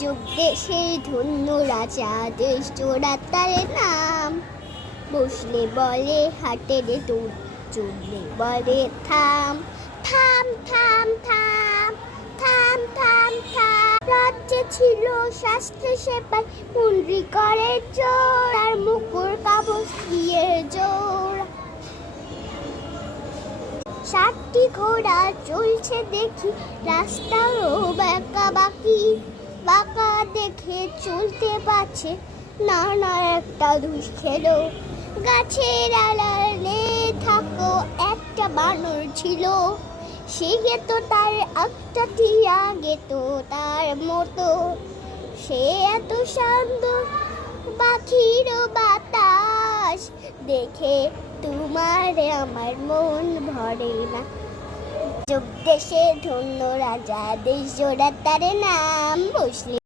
যুগ দেশের ধন্য রাজা, দেশ জোড়া তার নাম। বসলে বলে হাটে রে দৌড়, চললে বলে থাম। থাম থাম থাম থাম থাম থাম। রাজ্যে ছিল শাস্ত্রে সেপাই, মুন্ডি করে জোর, আর মুকুর কাবস দিয়ে জোর। 7টি ঘোড়া চলছে দেখি, রাস্তারও বাঁকা বাকি। বাঁকা দেখে চলতে পারছে না, না একটা দুষ খেলো। গাছের আড়ালে থাকো একটা বানর ছিল, সে গেত তার একটা টিয়া গেত তার মতো। সে এত সুন্দর পাখির বাতাস দেখে তোমার আমার মন ভরে না। যোগ দেশে ধন্য রাজা, দেশ জোড়া তার নাম। বসলে